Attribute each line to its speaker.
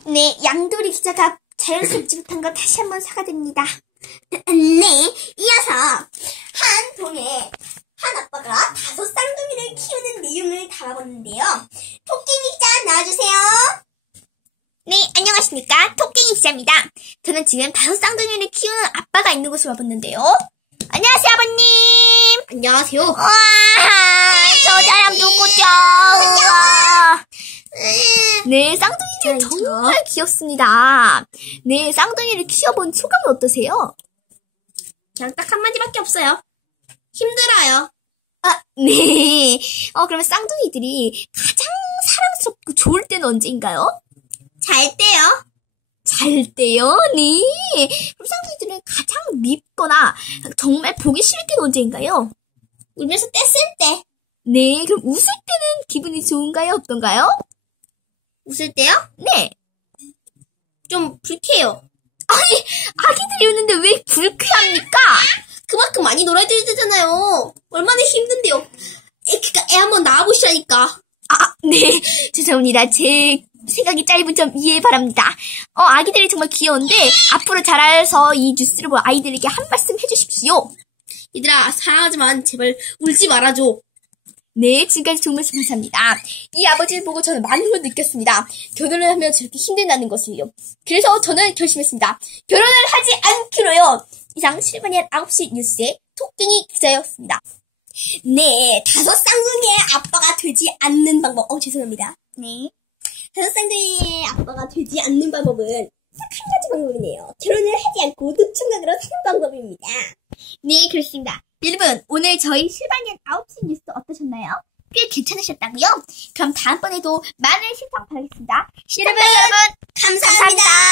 Speaker 1: 네, 양돌이 기자가 자연스럽지 못한 거 다시 한번 사과드립니다. 네, 이어서 한 동에 한 아빠가 5 쌍둥이를 키우는 내용을 담아봤는데요. 토끼니 기자 나와주세요. 네, 안녕하십니까. 토끼니 기자입니다. 저는 지금 5 쌍둥이를 키우는 아빠가 있는 곳을 와봤는데요. 안녕하세요, 아버님. 안녕하세요. 와, 저 사람 누구죠? 네, 쌍둥이들 정말 귀엽습니다. 네, 쌍둥이를 키워본 소감은 어떠세요? 그냥 딱 한마디밖에 없어요. 힘들어요. 아, 네. 그러면 쌍둥이들이 가장 사랑스럽고 좋을 때는 언제인가요? 잘 때요. 잘 때요? 네. 그럼 쌍둥이들은 가장 밉거나 정말 보기 싫을 때는 언제인가요? 울면서 뗐을 때. 네, 그럼 웃을 때는 기분이 좋은가요? 어떤가요? 웃을 때요? 네. 좀 불쾌해요. 아니, 아기들이 우는데 왜 불쾌합니까? 그만큼 많이 놀아줘야 되잖아요. 얼마나 힘든데요. 그러니까 애 한번 낳아보시라니까. 아, 네. 죄송합니다. 제 생각이 짧은 점 이해 바랍니다. 아기들이 정말 귀여운데 앞으로 자라서 이 뉴스를 볼 아이들에게 한 말씀 해주십시오. 얘들아, 사랑하지만 제발 울지 말아줘. 네, 지금까지 정말 감사합니다. 이 아버지를 보고 저는 많은 걸 느꼈습니다. 결혼을 하면 저렇게 힘든다는 것을요. 그래서 저는 결심했습니다. 결혼을 하지 않기로요. 이상 실바니안 9시 뉴스의 토끼니 기자였습니다. 네, 5 쌍둥이의 아빠가 되지 않는 방법. 죄송합니다. 네. 5 쌍둥이의 아빠가 되지 않는 방법은 딱 한 가지 방법이네요. 결혼을 하지 않고 노총각으로 사는 방법입니다. 네, 그렇습니다. 여러분, 오늘 저희 실바니안 9시 뉴스 어떠셨나요? 꽤 괜찮으셨다고요? 그럼 다음번에도 많은 시청 바라겠습니다. 여러분, 감사합니다.